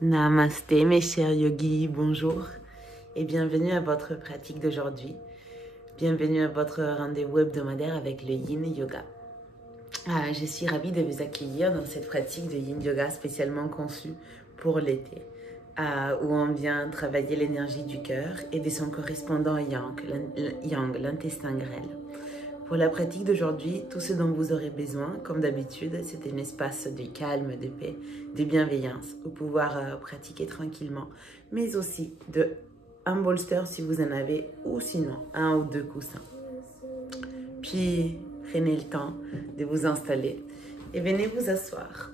Namasté mes chers yogis, bonjour et bienvenue à votre pratique d'aujourd'hui. Bienvenue à votre rendez-vous hebdomadaire avec le Yin Yoga. Je suis ravie de vous accueillir dans cette pratique de Yin Yoga spécialement conçue pour l'été, où on vient travailler l'énergie du cœur et de son correspondant Yang, l'intestin grêle. Pour la pratique d'aujourd'hui, tout ce dont vous aurez besoin, comme d'habitude, c'est un espace de calme, de paix, de bienveillance, pour pouvoir pratiquer tranquillement, mais aussi un bolster si vous en avez, ou sinon un ou deux coussins. Puis, prenez le temps de vous installer et venez vous asseoir.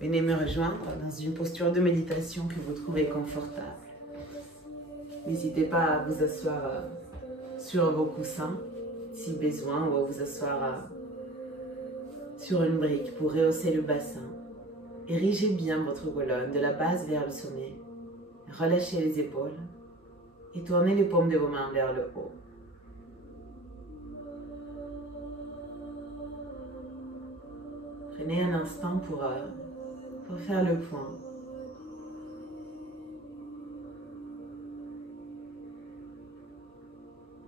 Venez me rejoindre dans une posture de méditation que vous trouvez confortable. N'hésitez pas à vous asseoir sur vos coussins, si besoin, ou à vous asseoir sur une brique pour rehausser le bassin. Érigez bien votre colonne de la base vers le sommet. Relâchez les épaules et tournez les paumes de vos mains vers le haut. Prenez un instant pour faire le point.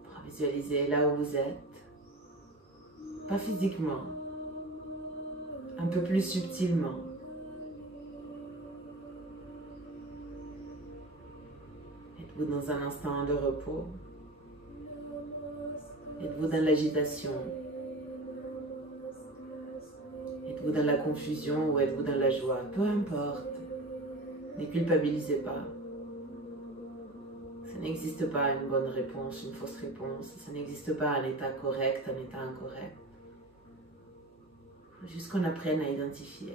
Pour visualiser là où vous êtes. Pas physiquement, un peu plus subtilement. Êtes-vous dans un instant de repos? Êtes-vous dans l'agitation? Êtes-vous dans la confusion ou êtes-vous dans la joie? Peu importe. Ne culpabilisez pas. Ça n'existe pas une bonne réponse, une fausse réponse. Ça n'existe pas un état correct, un état incorrect. Il faut juste qu'on apprenne à identifier.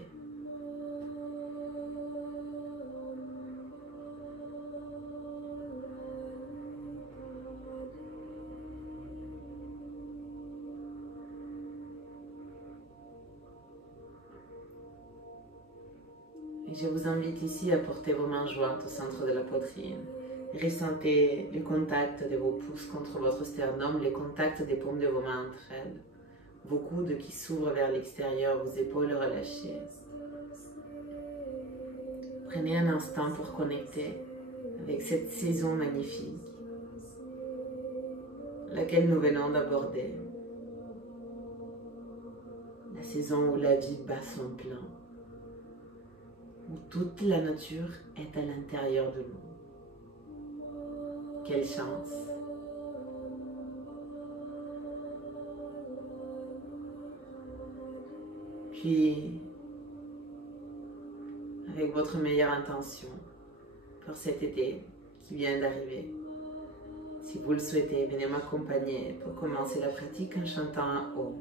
Et je vous invite ici à porter vos mains jointes au centre de la poitrine. Ressentez le contact de vos pouces contre votre sternum, le contact des paumes de vos mains entre elles. Vos coudes qui s'ouvrent vers l'extérieur, vos épaules relâchées. Prenez un instant pour connecter avec cette saison magnifique, laquelle nous venons d'aborder. La saison où la vie bat son plein, où toute la nature est à l'intérieur de nous. Quelle chance! Puis, avec votre meilleure intention pour cet été qui vient d'arriver, si vous le souhaitez, venez m'accompagner pour commencer la pratique en chantant un Om.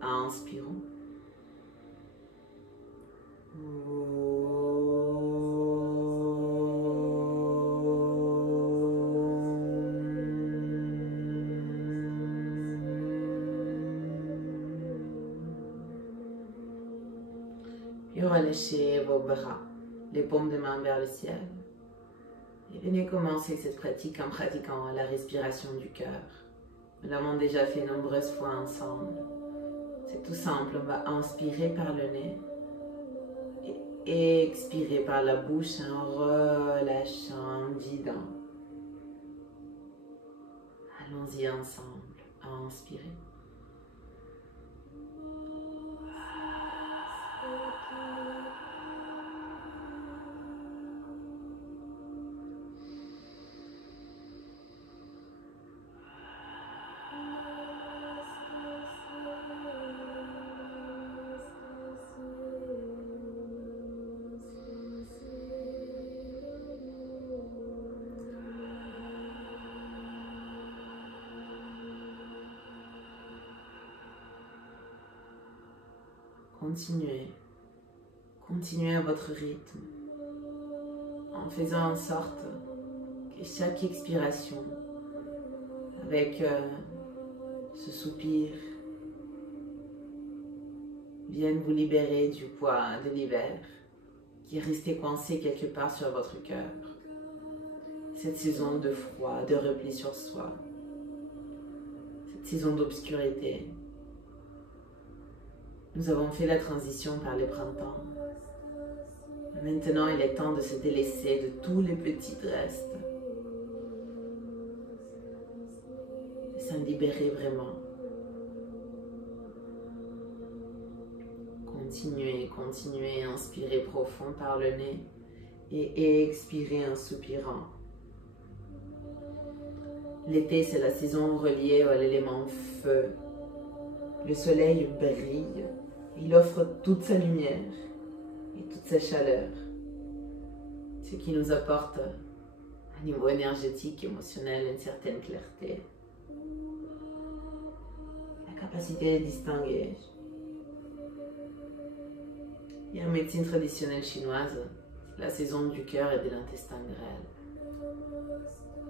Inspirons. Puis relâchez vos bras, les paumes de main vers le ciel. Et venez commencer cette pratique en pratiquant la respiration du cœur. Nous l'avons déjà fait nombreuses fois ensemble. C'est tout simple, on va inspirer par le nez et expirer par la bouche en relâchant, en vidant. Allons-y ensemble, inspirez. Continuez à votre rythme, en faisant en sorte que chaque expiration, avec ce soupir, vienne vous libérer du poids de l'hiver qui est resté coincé quelque part sur votre cœur. Cette saison de froid, de repli sur soi, cette saison d'obscurité. Nous avons fait la transition par le printemps. Maintenant, il est temps de se délaisser de tous les petits restes. De s'en libérer vraiment. Continuez, inspirez profond par le nez et expirez en soupirant. L'été, c'est la saison reliée à l'élément feu. Le soleil brille, il offre toute sa lumière et toute sa chaleur, ce qui nous apporte à niveau énergétique, émotionnel, une certaine clarté, la capacité de distinguer. Et en médecine traditionnelle chinoise, c'est la saison du cœur et de l'intestin grêle.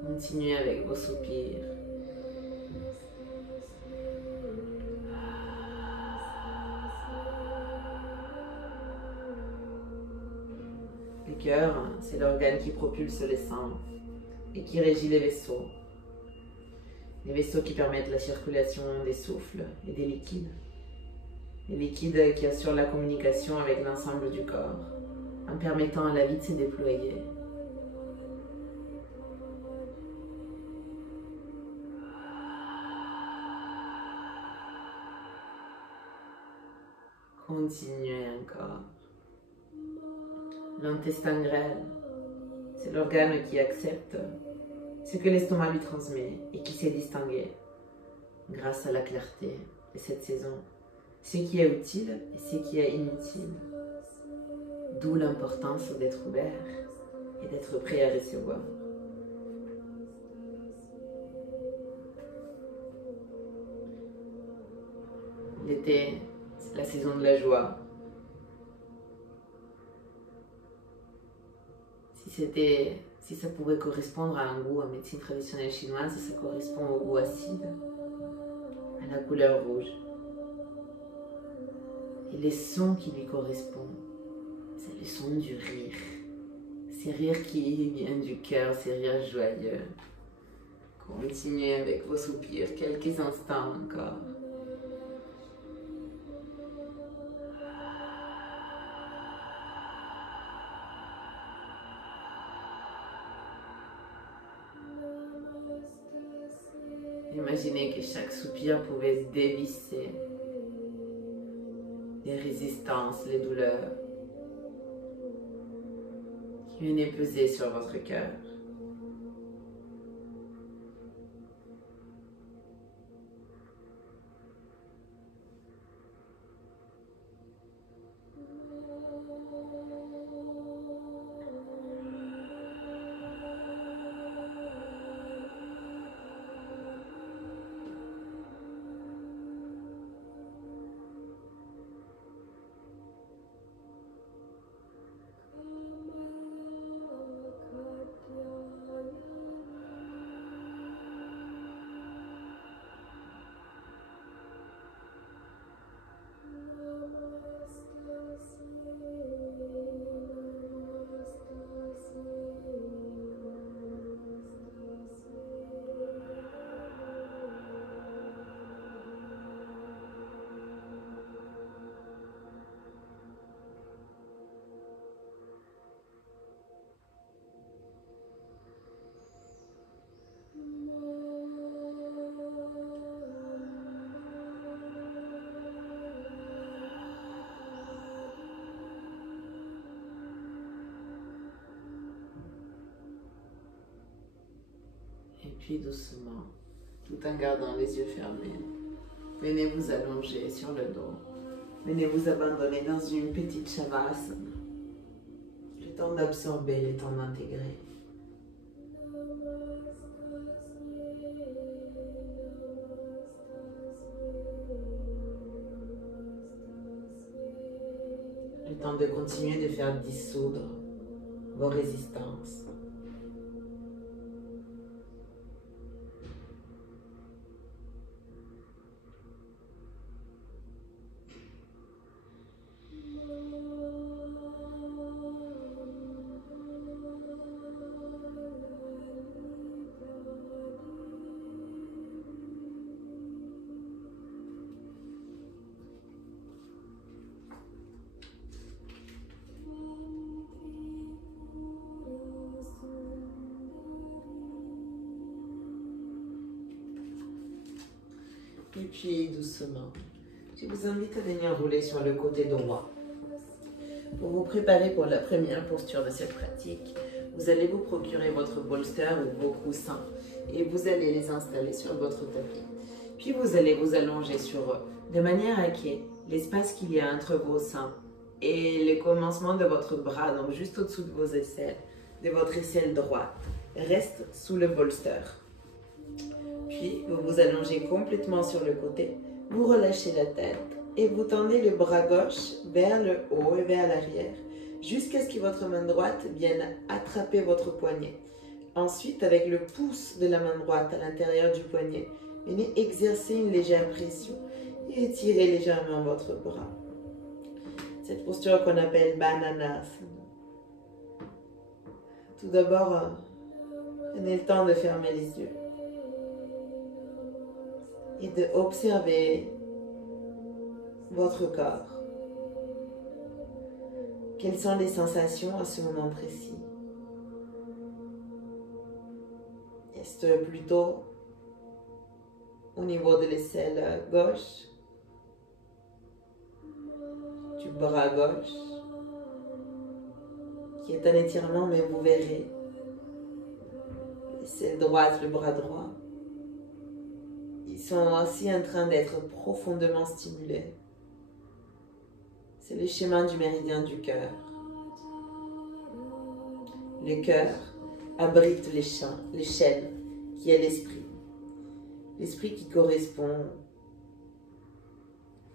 Continuez avec vos soupirs. Le cœur, c'est l'organe qui propulse le sang et qui régit les vaisseaux. Les vaisseaux qui permettent la circulation des souffles et des liquides. Les liquides qui assurent la communication avec l'ensemble du corps, en permettant à la vie de se déployer. Continuez encore. L'intestin grêle, c'est l'organe qui accepte ce que l'estomac lui transmet et qui sait distinguer, grâce à la clarté de cette saison, ce qui est utile et ce qui est inutile. D'où l'importance d'être ouvert et d'être prêt à recevoir. L'été, c'est la saison de la joie. Si ça pouvait correspondre à un goût en médecine traditionnelle chinoise, ça correspond au goût acide, à la couleur rouge. Et les sons qui lui correspondent, c'est le son du rire. C'est rire qui vient du cœur, c'est rire joyeux. Continuez avec vos soupirs, quelques instants encore. Imaginez que chaque soupir pouvait dévisser les résistances, les douleurs qui venaient peser sur votre cœur. Puis doucement, tout en gardant les yeux fermés, venez vous allonger sur le dos. Venez vous abandonner dans une petite shavasana. Le temps d'absorber, le temps d'intégrer. Le temps de continuer de faire dissoudre vos résistances. Et puis doucement, je vous invite à venir rouler sur le côté droit. Pour vous préparer pour la première posture de cette pratique, vous allez vous procurer votre bolster ou vos coussins et vous allez les installer sur votre tapis. Puis vous allez vous allonger sur eux, de manière à que l'espace qu'il y a entre vos seins et le commencement de votre bras, donc juste au-dessous de vos aisselles, de votre aisselle droite, reste sous le bolster. Puis vous vous allongez complètement sur le côté, vous relâchez la tête et vous tendez le bras gauche vers le haut et vers l'arrière jusqu'à ce que votre main droite vienne attraper votre poignet. Ensuite, avec le pouce de la main droite à l'intérieur du poignet, venez exercer une légère pression et étirez légèrement votre bras. Cette posture qu'on appelle Bananasana. Tout d'abord, prenez le temps de fermer les yeux et d'observer votre corps. Quelles sont les sensations à ce moment précis? Est-ce plutôt au niveau de l'aisselle gauche, du bras gauche, qui est un étirement, mais vous verrez, l'aisselle droite, le bras droit, ils sont aussi en train d'être profondément stimulés. C'est le schéma du méridien du cœur. Le cœur abrite l'échelle qui est l'esprit. L'esprit qui correspond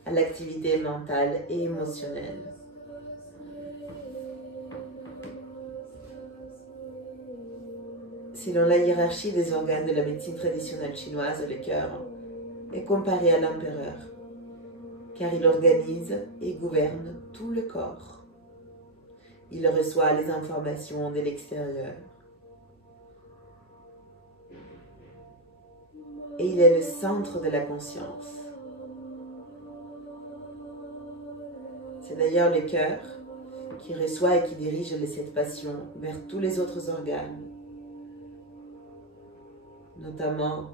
à l'activité mentale et émotionnelle. Selon la hiérarchie des organes de la médecine traditionnelle chinoise, le cœur est comparé à l'empereur, car il organise et gouverne tout le corps. Il reçoit les informations de l'extérieur. Et il est le centre de la conscience. C'est d'ailleurs le cœur qui reçoit et qui dirige cette passion vers tous les autres organes, notamment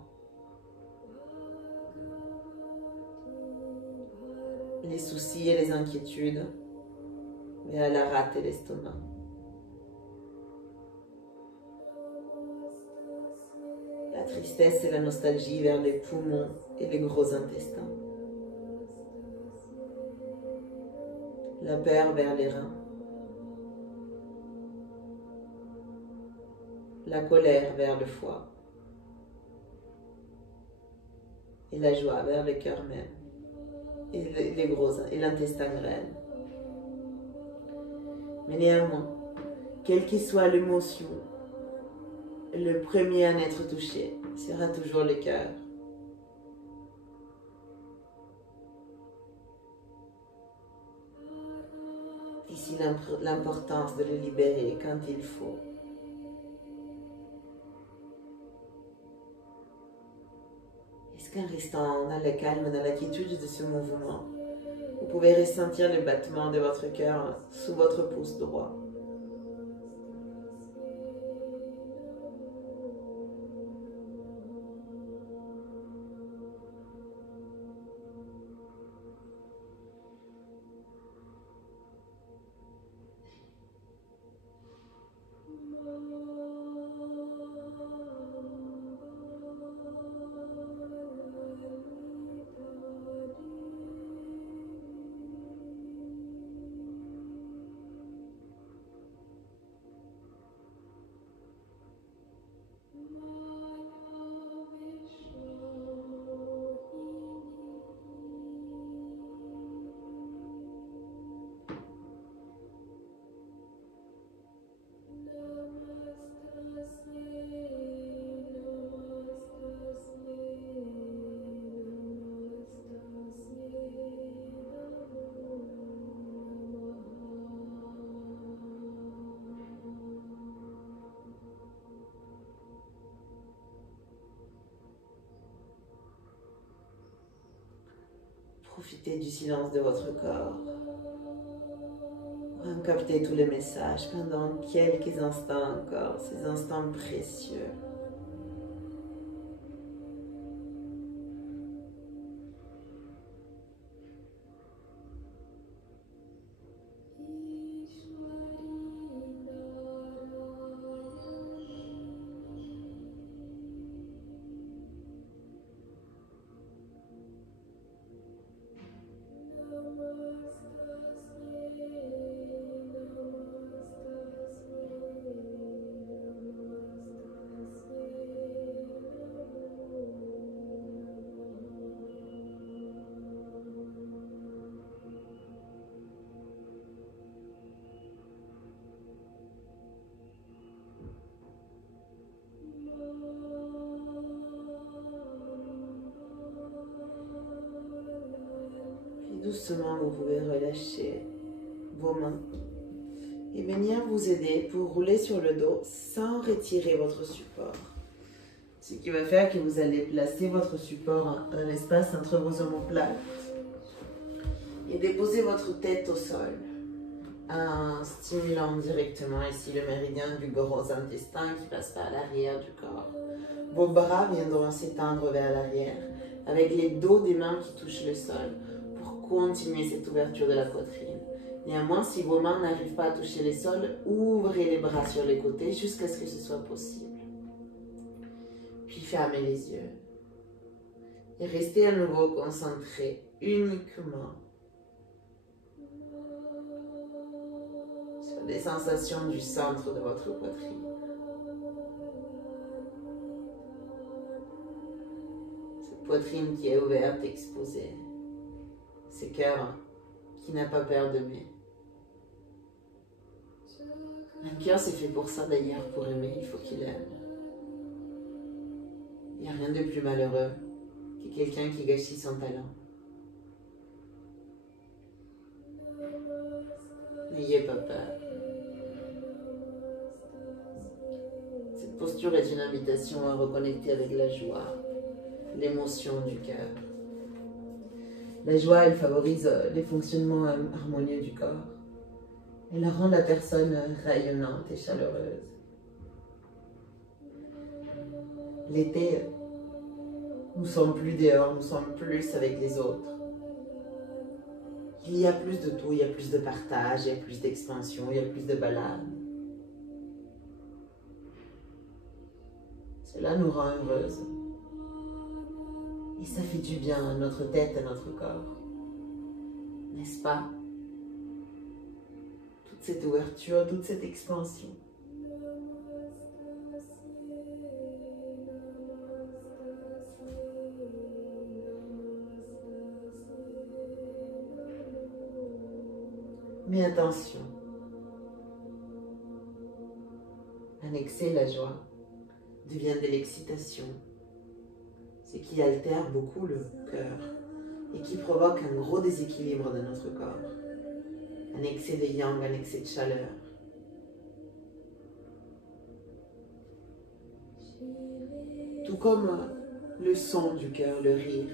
les soucis et les inquiétudes vers la rate et l'estomac. La tristesse et la nostalgie vers les poumons et les gros intestins. La peur vers les reins. La colère vers le foie. Et la joie vers le cœur même. Et l'intestin grêle. Mais néanmoins, quelle que soit l'émotion, le premier à être touché sera toujours le cœur. Ici l'importance de le libérer quand il faut. Est-ce qu'en restant dans le calme, dans la quiétude de ce mouvement, vous pouvez ressentir le battement de votre cœur sous votre pouce droit? Profitez du silence de votre corps pour en capter tous les messages pendant quelques instants encore, ces instants précieux. Doucement, vous pouvez relâcher vos mains et venir vous aider pour rouler sur le dos sans retirer votre support. Ce qui va faire que vous allez placer votre support dans l'espace entre vos omoplates et déposer votre tête au sol en stimulant directement ici le méridien du gros intestin qui passe par l'arrière du corps. Vos bras viendront s'étendre vers l'arrière avec les dos des mains qui touchent le sol. Continuez cette ouverture de la poitrine. Néanmoins, si vos mains n'arrivent pas à toucher les sols, ouvrez les bras sur les côtés jusqu'à ce que ce soit possible. Puis fermez les yeux. Et restez à nouveau concentré uniquement sur les sensations du centre de votre poitrine. Cette poitrine qui est ouverte, exposée. Ce cœur qui n'a pas peur d'aimer. Un cœur c'est fait pour ça d'ailleurs, pour aimer, il faut qu'il aime. Il n'y a rien de plus malheureux que quelqu'un qui gâchit son talent. N'ayez pas peur. Cette posture est une invitation à reconnecter avec la joie, l'émotion du cœur. La joie, elle favorise les fonctionnements harmonieux du corps. Elle rend la personne rayonnante et chaleureuse. L'été, nous sommes plus dehors, nous sommes plus avec les autres. Il y a plus de tout, il y a plus de partage, il y a plus d'expansion, il y a plus de balade. Cela nous rend heureuses. Et ça fait du bien à notre tête, à notre corps. N'est-ce pas? Toute cette ouverture, toute cette expansion. Mais attention. Annexer la joie devient de l'excitation. Ce qui altère beaucoup le cœur et qui provoque un gros déséquilibre de notre corps. Un excès de yang, un excès de chaleur. Tout comme le son du cœur, le rire.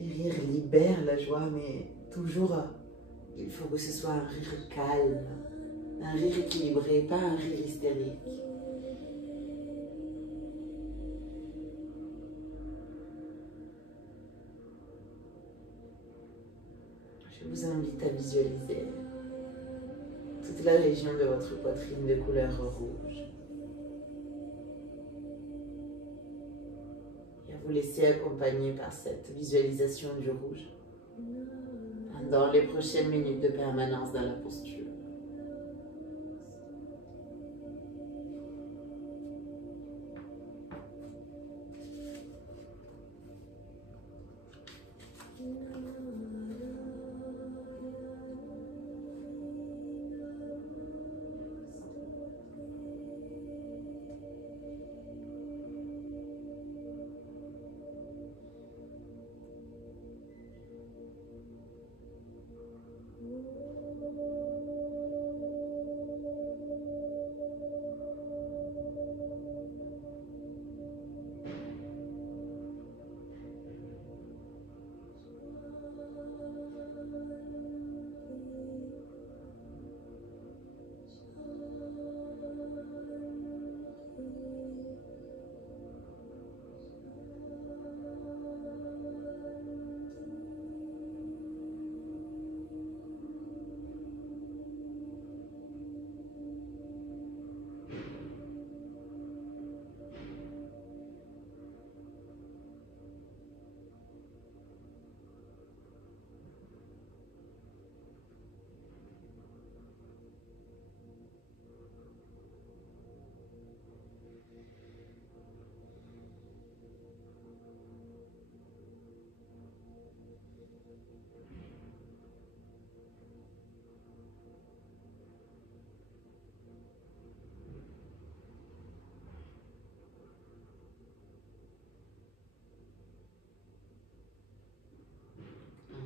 Le rire libère la joie, mais toujours, il faut que ce soit un rire calme, un rire équilibré, pas un rire hystérique. Je vous invite à visualiser toute la région de votre poitrine de couleur rouge. Et à vous laisser accompagner par cette visualisation du rouge pendant les prochaines minutes de permanence dans la posture.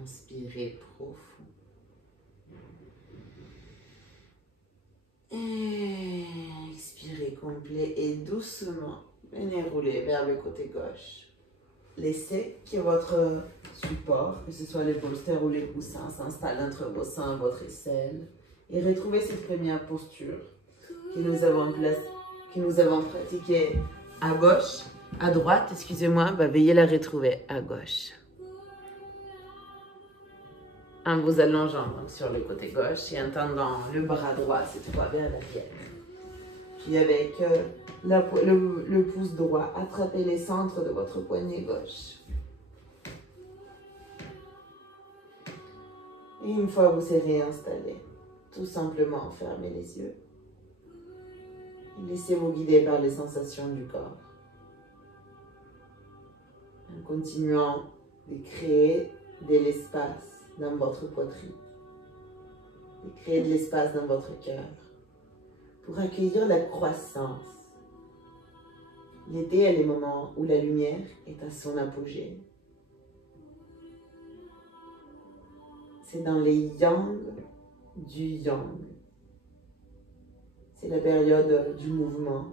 Inspirez profond. Et expirez complet et doucement. Venez rouler vers le côté gauche. Laissez que votre support, que ce soit les bolsters ou les coussins, s'installe entre vos seins et votre aisselle. Et retrouvez cette première posture que nous avons pratiquée à gauche, à droite, excusez-moi, veuillez la retrouver à gauche. En vous allongeant donc sur le côté gauche et en tendant le bras droit cette fois vers l'arrière. Puis avec le pouce droit, attrapez les centres de votre poignet gauche. Et une fois vous serez installé, tout simplement fermez les yeux. Et laissez-vous guider par les sensations du corps. En continuant de créer de l'espace dans votre poitrine, de créer de l'espace dans votre cœur pour accueillir la croissance. L'été est le moment où la lumière est à son apogée. C'est dans les yang du yang. C'est la période du mouvement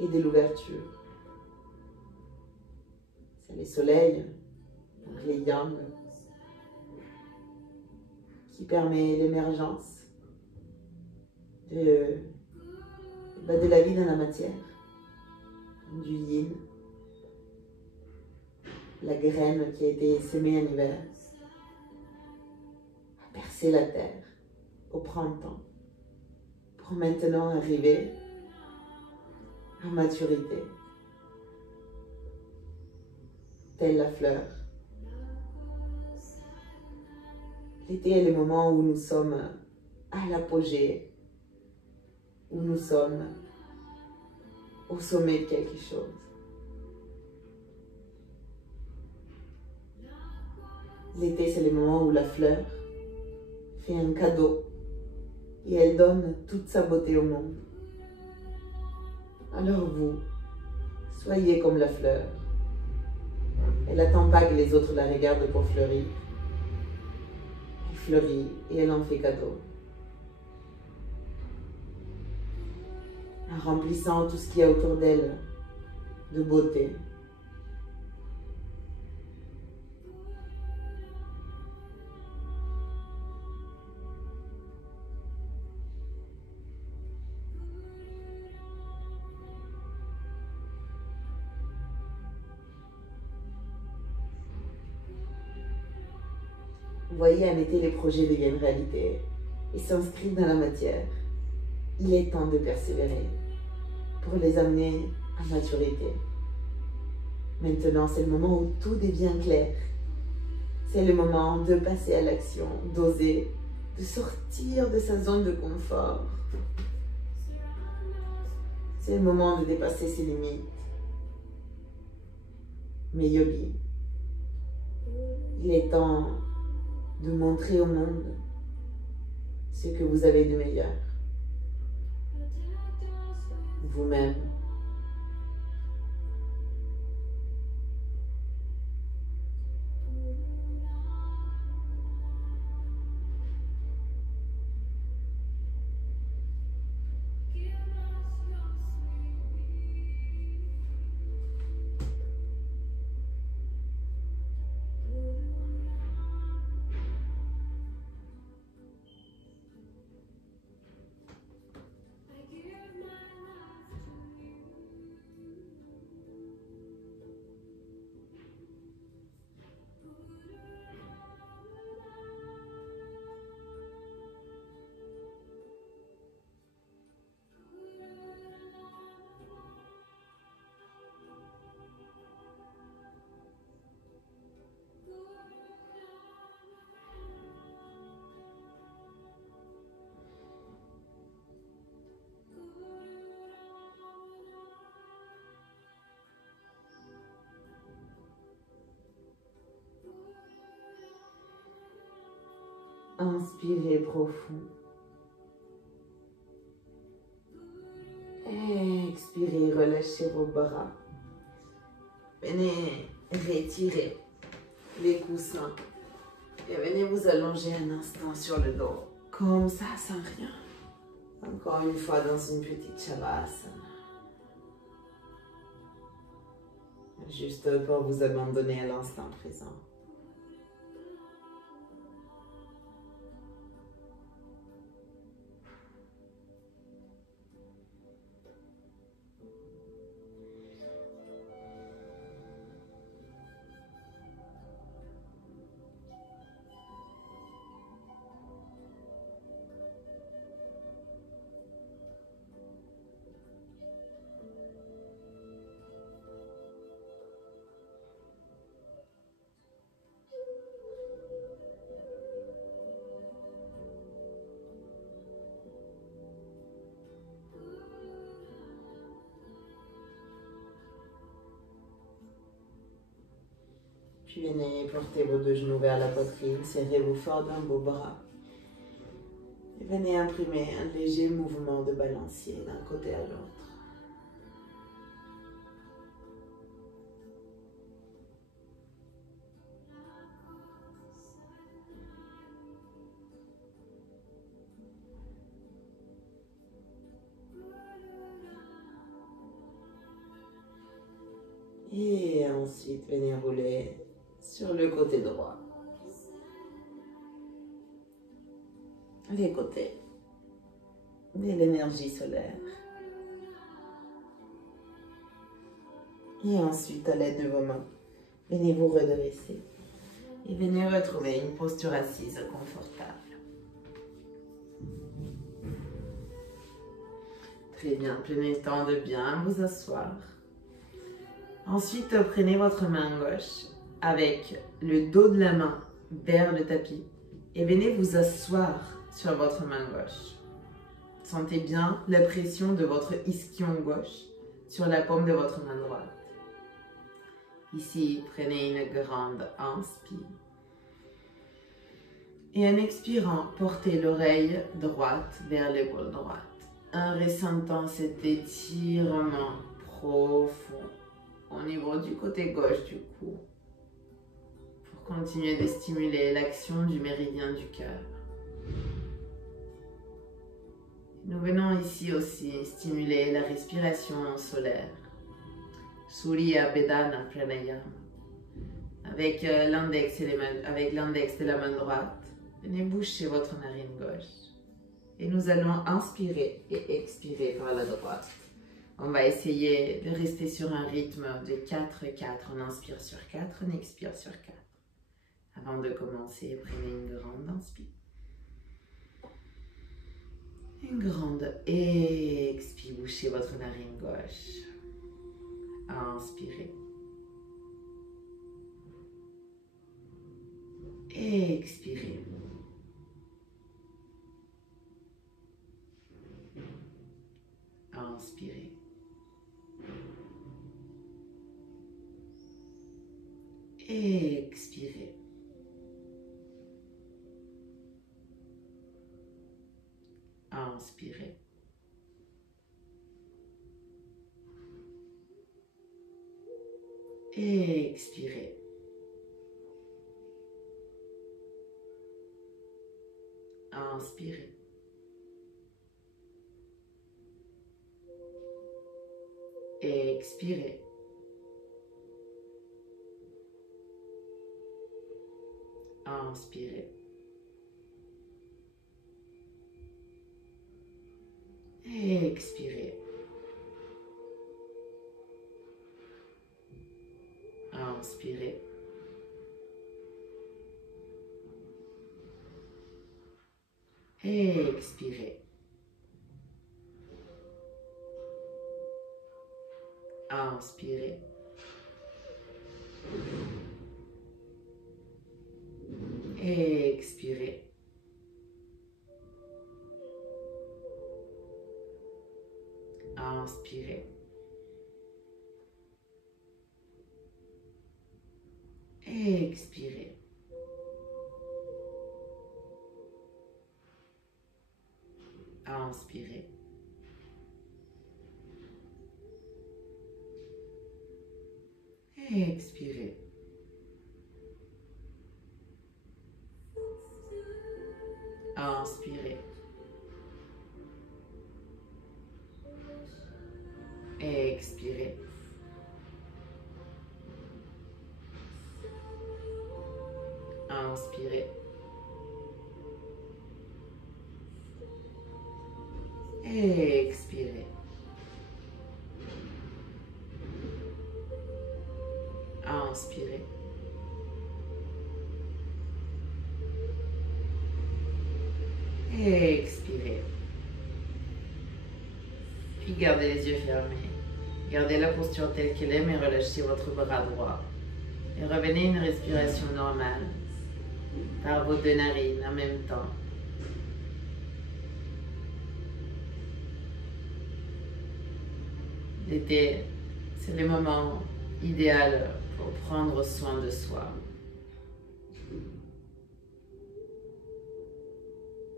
et de l'ouverture. C'est les soleils, donc les yang, qui permet l'émergence de la vie dans la matière, du yin, la graine qui a été semée en hiver, a percé la terre au printemps, pour maintenant arriver à maturité, telle la fleur. L'été est le moment où nous sommes à l'apogée, où nous sommes au sommet de quelque chose. L'été, c'est le moment où la fleur fait un cadeau et elle donne toute sa beauté au monde. Alors vous, soyez comme la fleur. Elle n'attend pas que les autres la regardent pour fleurir. Elle fleurit et elle en fait cadeau. En remplissant tout ce qu'il y a autour d'elle de beauté. Vous voyez, en été, les projets deviennent réalité et s'inscrivent dans la matière. Il est temps de persévérer pour les amener à maturité. Maintenant, c'est le moment où tout devient clair. C'est le moment de passer à l'action, d'oser, de sortir de sa zone de confort. C'est le moment de dépasser ses limites. Mes yogis, il est temps de montrer au monde ce que vous avez de meilleur. Vous-même. Inspirez profond. Expirez, relâchez vos bras. Venez retirer les coussins Et venez vous allonger un instant sur le dos, comme ça, sans rien. Encore une fois dans une petite shavasana. Juste pour vous abandonner à l'instant présent. Puis venez porter vos deux genoux vers la poitrine, serrez-vous fort dans vos bras. Et venez imprimer un léger mouvement de balancier d'un côté à l'autre. Et ensuite, venez rouler sur le côté droit. Les côtés de l'énergie solaire. Et ensuite, à l'aide de vos mains, venez vous redresser. Et venez retrouver une posture assise confortable. Très bien, prenez le temps de bien vous asseoir. Ensuite, prenez votre main gauche avec le dos de la main vers le tapis et venez vous asseoir sur votre main gauche. Sentez bien la pression de votre ischion gauche sur la paume de votre main droite. Ici, prenez une grande inspire. Et en expirant, portez l'oreille droite vers l'épaule droite. En ressentant cet étirement profond au niveau du côté gauche du cou. Pour continuer de stimuler l'action du méridien du cœur. Nous venons ici aussi stimuler la respiration solaire. Surya Bedana Pranayama. Avec l'index de la main droite, venez boucher votre narine gauche. Et nous allons inspirer et expirer par la droite. On va essayer de rester sur un rythme de 4-4. On inspire sur 4, on expire sur 4. Avant de commencer, prenez une grande inspire. Une grande expire, bouchez votre narine gauche. Inspirez. Expirez. Inspirez. Expirez. Inspirez. Expirez. Inspirez. Expirez. Inspirez. Expirez. Inspirez. Expirez. Inspirez. Expirez. Inspirez. Expirez. Inspirez. Expirez. Expirez. Inspirez. Expirez. Inspirez. Expirez. Puis gardez les yeux fermés. Gardez la posture telle qu'elle est, mais relâchez votre bras droit. Et revenez à une respiration normale par vos deux narines en même temps. L'été, c'est le moment idéal pour prendre soin de soi.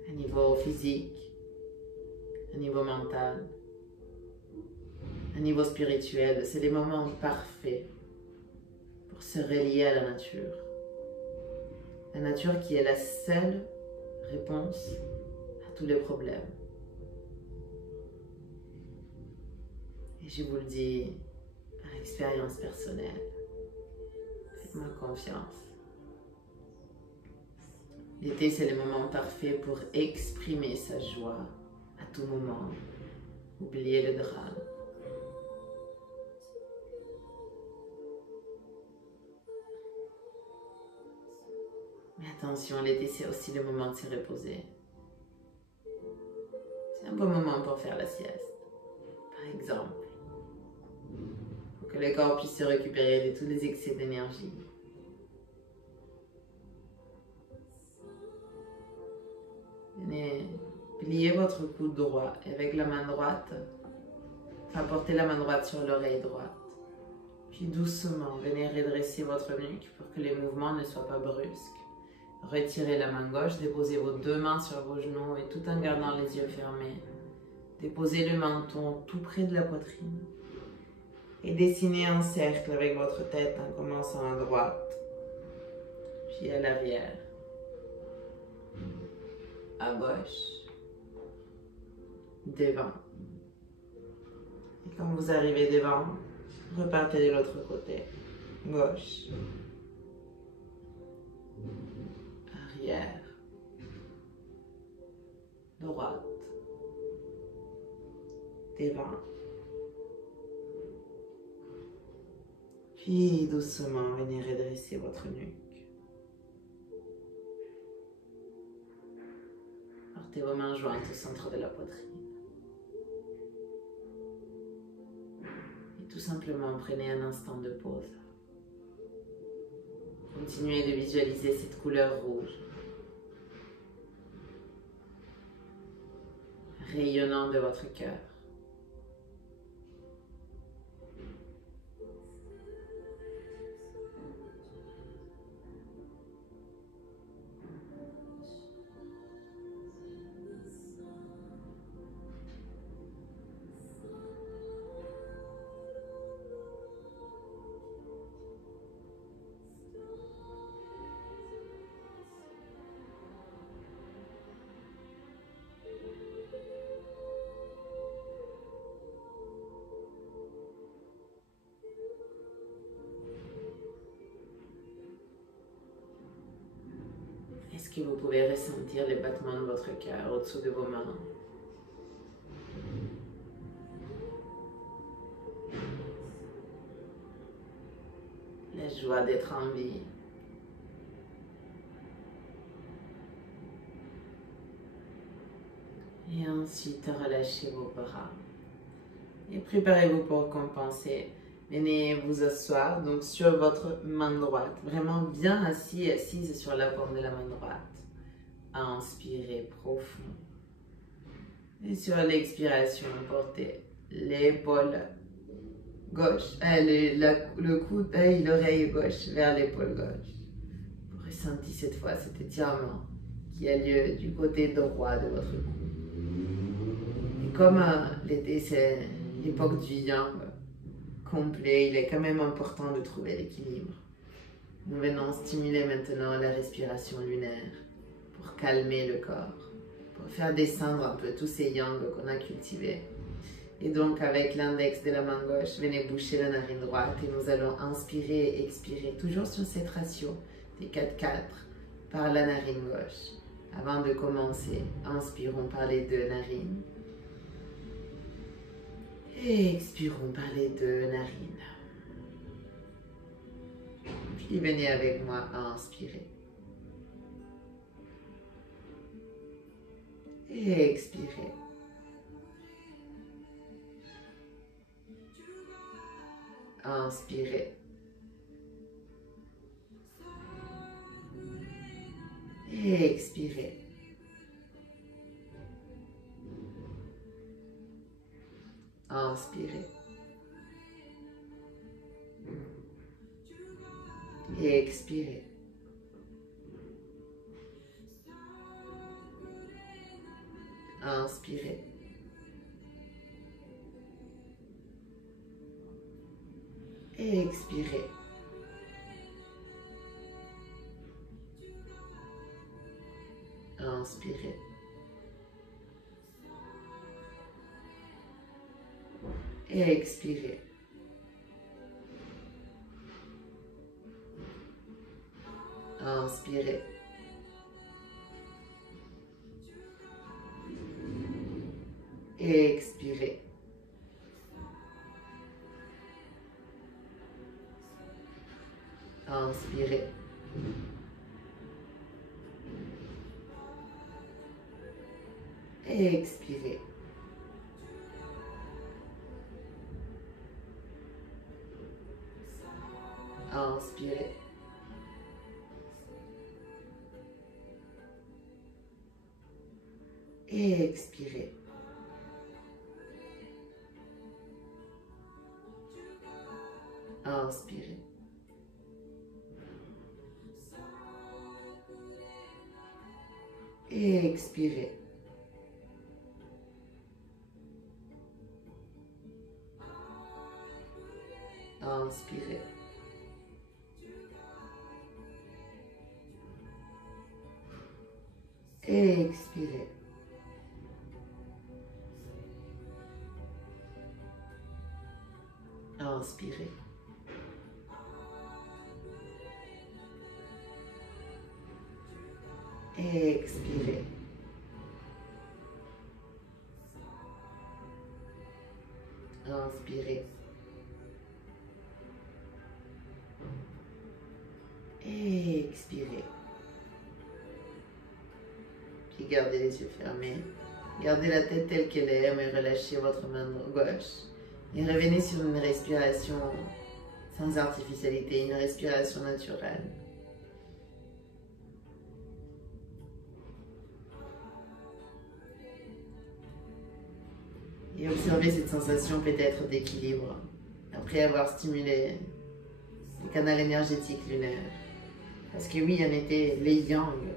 À niveau physique, à niveau mental, à niveau spirituel, c'est les moments parfaits pour se relier à la nature. La nature qui est la seule réponse à tous les problèmes. Et je vous le dis par expérience personnelle, faites-moi confiance. L'été, c'est le moment parfait pour exprimer sa joie à tout moment. Oubliez le drame. Mais attention, l'été, c'est aussi le moment de se reposer. C'est un bon moment pour faire la sieste, par exemple. Pour que le corps puisse se récupérer de tous les excès d'énergie. Venez plier votre coude droit et avec la main droite, apportez la main droite sur l'oreille droite. Puis doucement, venez redresser votre nuque pour que les mouvements ne soient pas brusques. Retirez la main gauche, déposez vos deux mains sur vos genoux et tout en gardant les yeux fermés, déposez le menton tout près de la poitrine et dessinez un cercle avec votre tête en commençant à droite, puis à l'arrière, à gauche, devant. Et quand vous arrivez devant, repartez de l'autre côté, gauche, arrière, droite, devant. Puis doucement, venez redresser votre nuque. Portez vos mains jointes au centre de la poitrine. Et tout simplement, prenez un instant de pause. Continuez de visualiser cette couleur rouge, rayonnant de votre cœur. Est-ce que vous pouvez ressentir les battements de votre cœur au-dessous de vos mains? La joie d'être en vie. Et ensuite, relâchez vos bras. Et préparez-vous pour compenser. Venez vous asseoir donc sur votre main droite, vraiment bien assis et assise sur la paume de la main droite. Inspirez profond. Et sur l'expiration, portez l'épaule gauche, le coude et l'oreille gauche vers l'épaule gauche. Vous ressentez cette fois cet étirement qui a lieu du côté droit de votre cou. Et comme l'été c'est l'époque du yang complet, il est quand même important de trouver l'équilibre. Nous venons stimuler maintenant la respiration lunaire pour calmer le corps, pour faire descendre un peu tous ces yang qu'on a cultivés Et donc avec l'index de la main gauche, venez boucher la narine droite et nous allons inspirer et expirer, toujours sur cette ratio des 4-4 par la narine gauche. Avant de commencer, inspirons par les deux narines et expirons par les deux narines. Puis venez avec moi à inspirer et expirer. Inspirez et expirez. Inspirez et expirez. Inspirez et expirez. Inspirez et expirez. Inspirez et expirez. Inspirez et expirez. Inspirez et expirez. Inspirez et expirez. Inspirez et expirez. Inspirez et expirez. Inspirez et expirez. Puis gardez les yeux fermés. Gardez la tête telle qu'elle est, mais relâchez votre main gauche. Et revenez sur une respiration sans artificialité, une respiration naturelle. Et observez cette sensation peut-être d'équilibre après avoir stimulé le canal énergétique lunaire. Parce que oui, en été, les yang,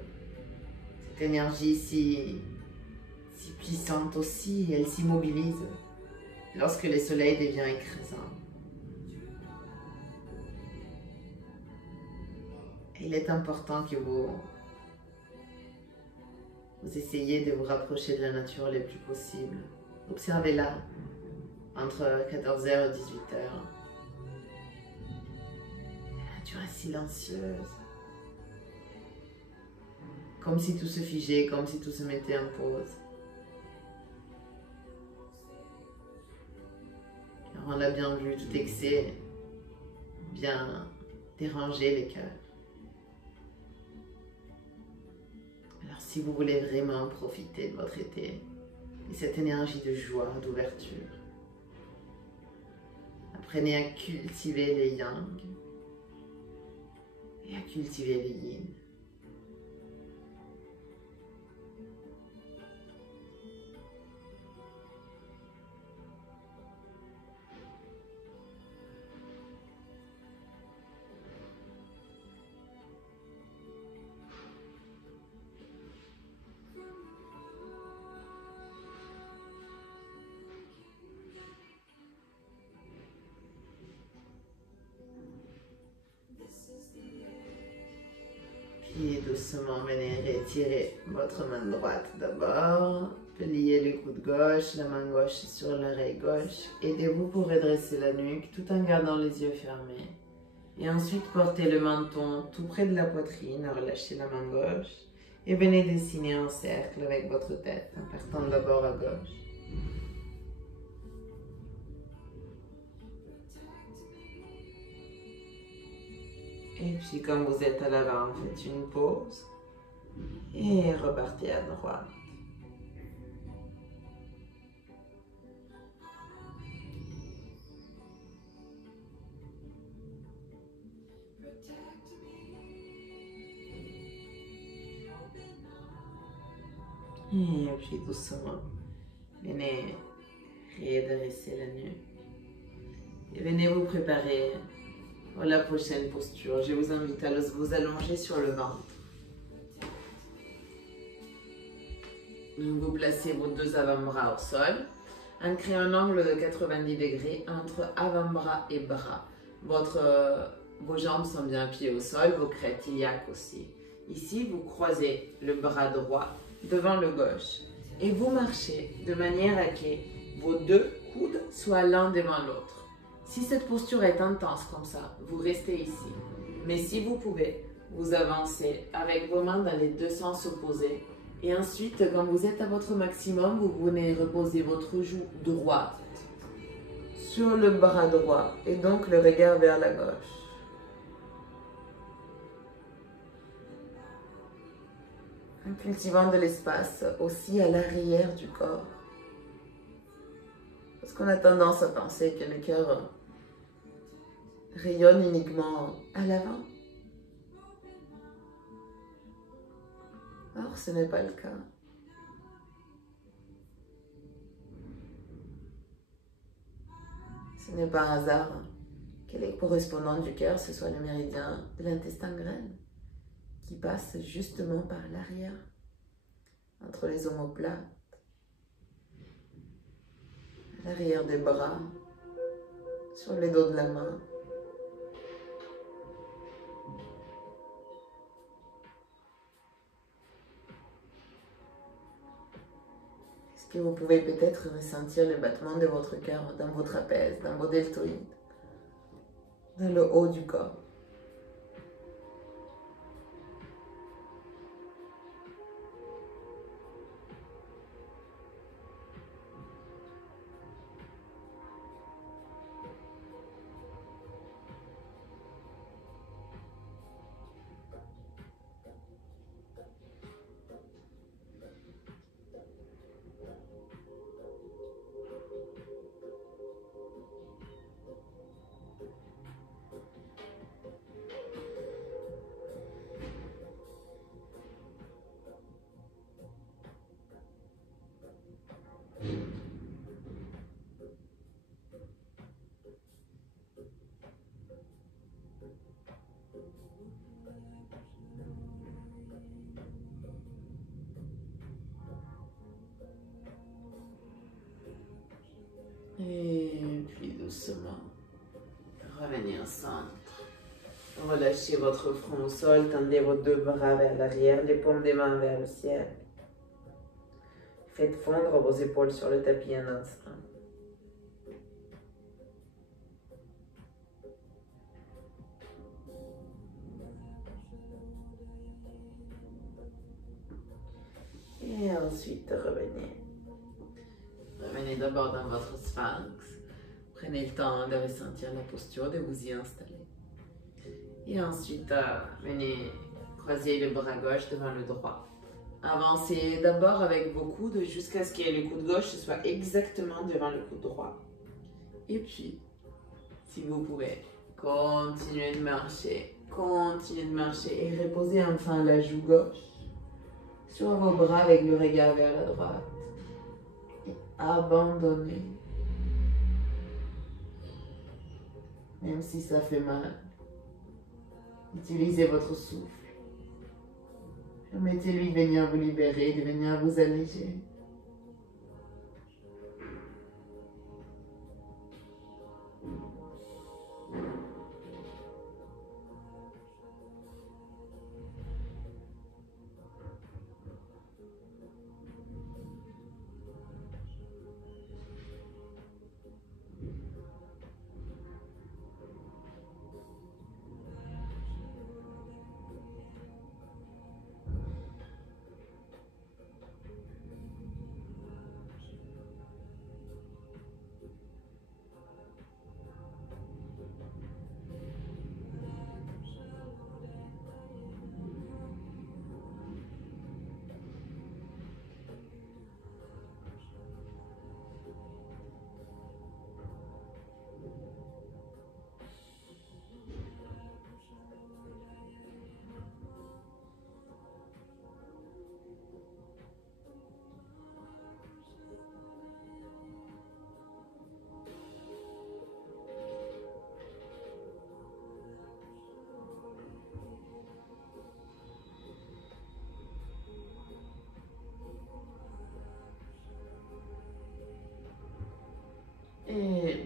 cette énergie si puissante aussi, elle s'immobilise lorsque le soleil devient écrasant. Et il est important que vous essayez de vous rapprocher de la nature le plus possible. Observez-la entre 14h et 18h. La nature est silencieuse. Comme si tout se figeait, comme si tout se mettait en pause. Car on l'a bien vu, tout excès vient déranger les cœurs. Alors si vous voulez vraiment profiter de votre été, et cette énergie de joie, d'ouverture, apprenez à cultiver les yang et à cultiver les yin. Puis doucement, venez retirer votre main droite d'abord. Pliez le coude gauche, la main gauche sur l'oreille gauche. Aidez-vous pour redresser la nuque tout en gardant les yeux fermés. Et ensuite, portez le menton tout près de la poitrine, relâchez la main gauche. Et venez dessiner un cercle avec votre tête, en partant d'abord à gauche. Et puis, quand vous êtes à l'avant, faites une pause. Et repartez à droite. Et puis doucement, venez redresser la nuque. Et venez vous préparer pour la prochaine posture. Je vous invite à vous allonger sur le ventre. Vous placez vos deux avant-bras au sol. En créant un angle de 90 degrés entre avant-bras et bras. Vos jambes sont bien appuyées au sol, vos crêtes iliaques aussi. Ici, vous croisez le bras droit devant le gauche et vous marchez de manière à que vos deux coudes soient l'un devant l'autre. Si cette posture est intense comme ça, vous restez ici. Mais si vous pouvez, vous avancez avec vos mains dans les deux sens opposés. Et ensuite, quand vous êtes à votre maximum, vous venez reposer votre joue droite sur le bras droit et donc le regard vers la gauche. En cultivant de l'espace aussi à l'arrière du corps. Parce qu'on a tendance à penser que le cœur rayonne uniquement à l'avant. Or, ce n'est pas le cas. Ce n'est pas un hasard que les correspondants du cœur, ce soit le méridien de l'intestin grêle, qui passe justement par l'arrière, entre les omoplates, à l'arrière des bras, sur les dos de la main. Est-ce que vous pouvez peut-être ressentir le battement de votre cœur dans vos trapèzes, dans vos deltoïdes, dans le haut du corps? Et puis doucement, revenez au centre. Relâchez votre front au sol, tendez vos deux bras vers l'arrière, les paumes des mains vers le ciel. Faites fondre vos épaules sur le tapis un instant. Et ensuite, revenez. Revenez d'abord dans votre sphinx. Prenez le temps de ressentir la posture, de vous y installer. Et ensuite, venez croiser le bras gauche devant le droit. Avancez d'abord avec vos coudes jusqu'à ce que le coude gauche soit exactement devant le coude droit. Et puis, si vous pouvez, continuez de marcher et reposez enfin la joue gauche sur vos bras avec le regard vers la droite. Et abandonnez. Même si ça fait mal, utilisez votre souffle. Permettez-lui de venir vous libérer, de venir vous alléger.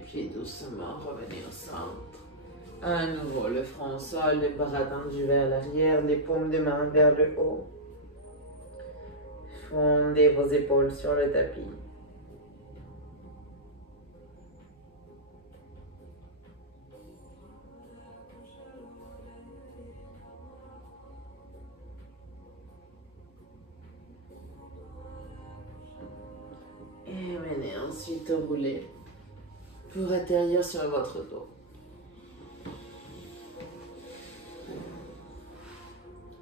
puis doucement revenez au centre. À nouveau, le front au sol, les bras tendus vers l'arrière, les paumes des mains vers le haut. Fondez vos épaules sur le tapis. Et venez ensuite rouler pour atterrir sur votre dos.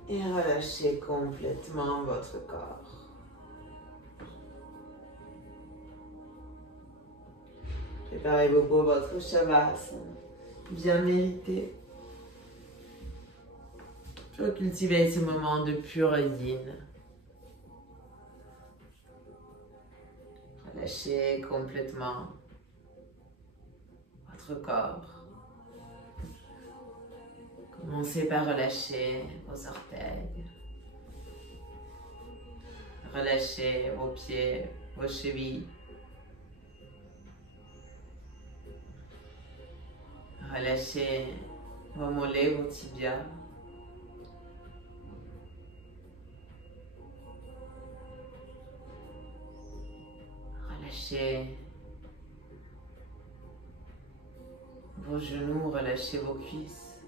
Et relâchez complètement votre corps. Préparez-vous pour votre Shavasana, bien mérité. Pour cultiver ces moments de pur yin. Relâchez complètement votre corps. Commencez par relâcher vos orteils. Relâchez vos pieds, vos chevilles. Relâchez vos mollets, vos tibias. Relâchez vos genoux, relâchez vos cuisses.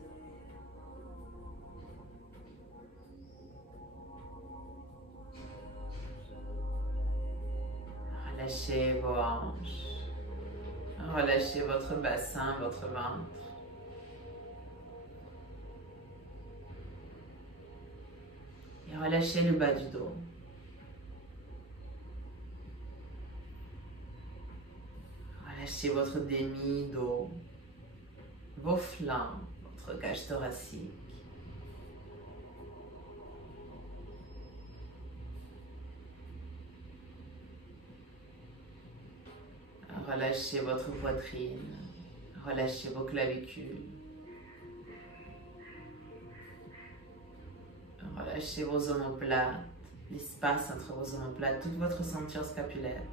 Relâchez vos hanches. Relâchez votre bassin, votre ventre. Et relâchez le bas du dos. Relâchez votre demi-dos, vos flancs, votre cage thoracique. Relâchez votre poitrine, relâchez vos clavicules. Relâchez vos omoplates, l'espace entre vos omoplates, toute votre ceinture scapulaire.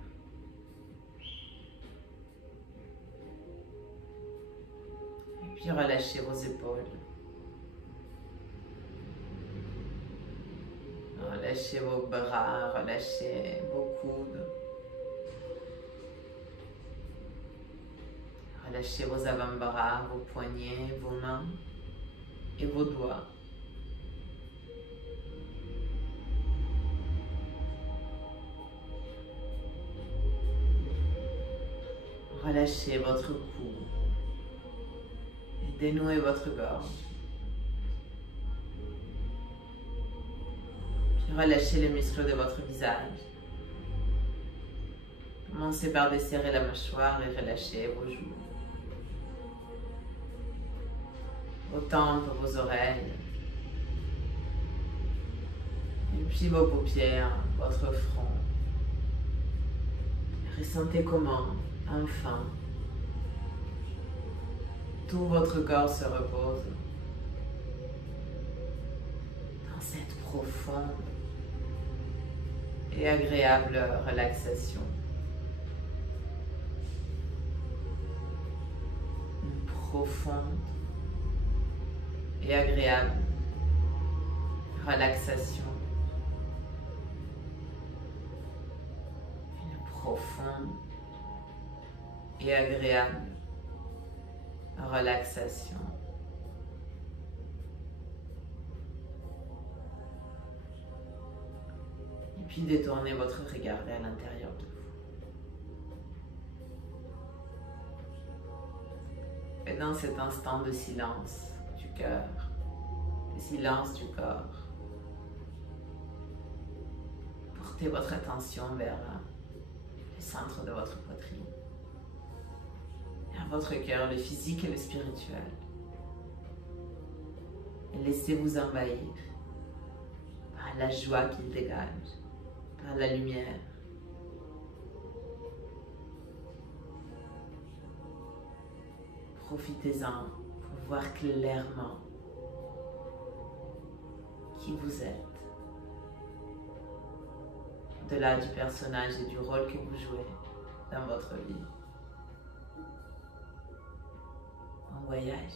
Et puis relâchez vos épaules. Relâchez vos bras, relâchez vos coudes. Relâchez vos avant-bras, vos poignets, vos mains et vos doigts. Relâchez votre cou et dénouez votre gorge. Puis relâchez les muscles de votre visage. Commencez par desserrer la mâchoire et relâchez vos joues, vos tempes, vos oreilles, et puis vos paupières, votre front. Ressentez comment, enfin, tout votre corps se repose dans cette profonde et agréable relaxation. Une profonde et agréable relaxation. Une profonde et agréable relaxation. Et puis détournez votre regard vers l'intérieur de vous. Et dans cet instant de silence du cœur, de silence du corps, portez votre attention vers le centre de votre poitrine, vers votre cœur, le physique et le spirituel. Et laissez-vous envahir par la joie qu'il dégage, par la lumière. Profitez-en pour voir clairement qui vous êtes, au-delà du personnage et du rôle que vous jouez dans votre vie. Bon voyage.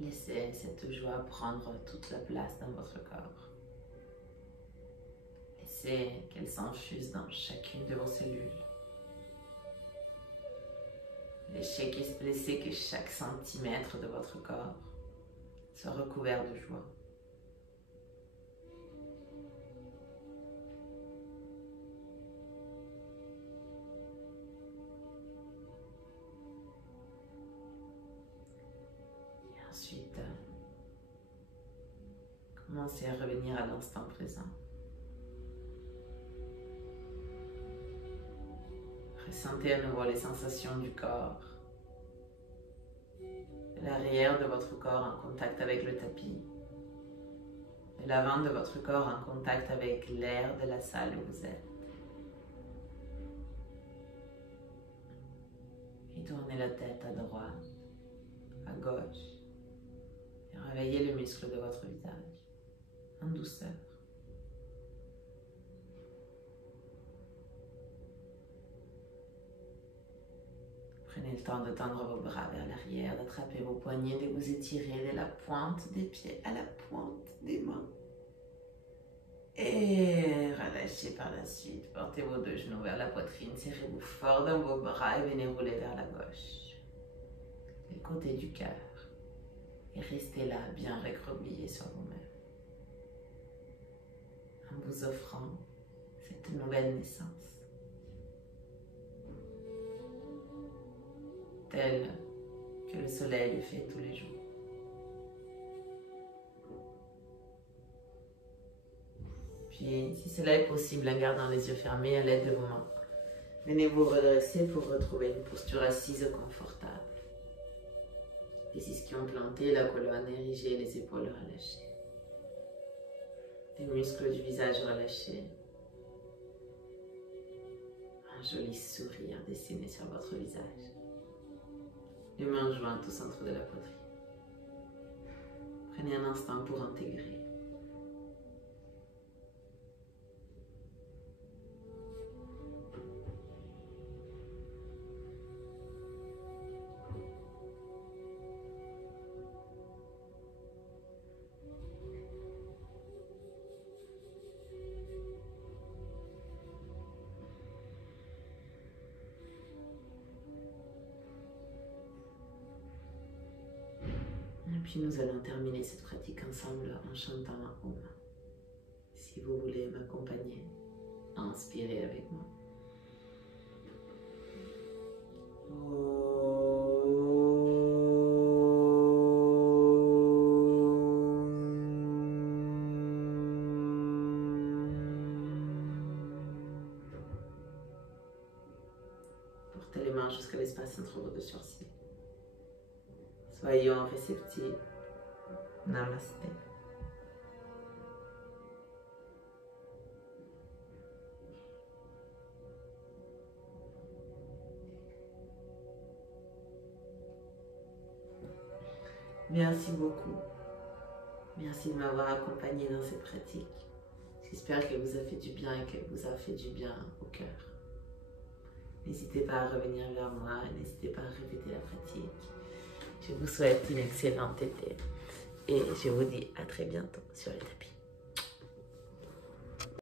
Laissez cette joie prendre toute la place dans votre corps. Laissez qu'elle s'infuse dans chacune de vos cellules. Laissez que chaque centimètre de votre corps soit recouvert de joie. Et ensuite, commencez à revenir à l'instant présent. Ressentez à nouveau les sensations du corps, de l'arrière de votre corps en contact avec le tapis, de l'avant de votre corps en contact avec l'air de la salle où vous êtes. Et tournez la tête à droite, à gauche, et réveillez les muscles de votre visage en douceur. Prenez le temps de tendre vos bras vers l'arrière, d'attraper vos poignets, de vous étirer de la pointe des pieds à la pointe des mains. Et relâchez par la suite. Portez vos deux genoux vers la poitrine, serrez-vous fort dans vos bras et venez rouler vers la gauche. Les côtés du cœur. Et restez là, bien recroquevillé sur vous-même. En vous offrant cette nouvelle naissance. Telle que le soleil le fait tous les jours. Puis, si cela est possible, en gardant les yeux fermés à l'aide de vos mains, venez vous redresser pour retrouver une posture assise confortable. Les ischions plantés, la colonne érigée, les épaules relâchées. Les muscles du visage relâchés. Un joli sourire dessiné sur votre visage. Les mains jointes au centre de la poitrine. Prenez un instant pour intégrer. Et puis nous allons terminer cette pratique ensemble en chantant un Om. Si vous voulez m'accompagner, inspirez avec moi. Portez les mains jusqu'à l'espace entre vos deux sourcils. Soyons réceptifs. Namasté. Merci beaucoup. Merci de m'avoir accompagné dans cette pratique. J'espère qu'elle vous a fait du bien et qu'elle vous a fait du bien au cœur. N'hésitez pas à revenir vers moi, n'hésitez pas à répéter la pratique. Je vous souhaite une excellente été et je vous dis à très bientôt sur le tapis.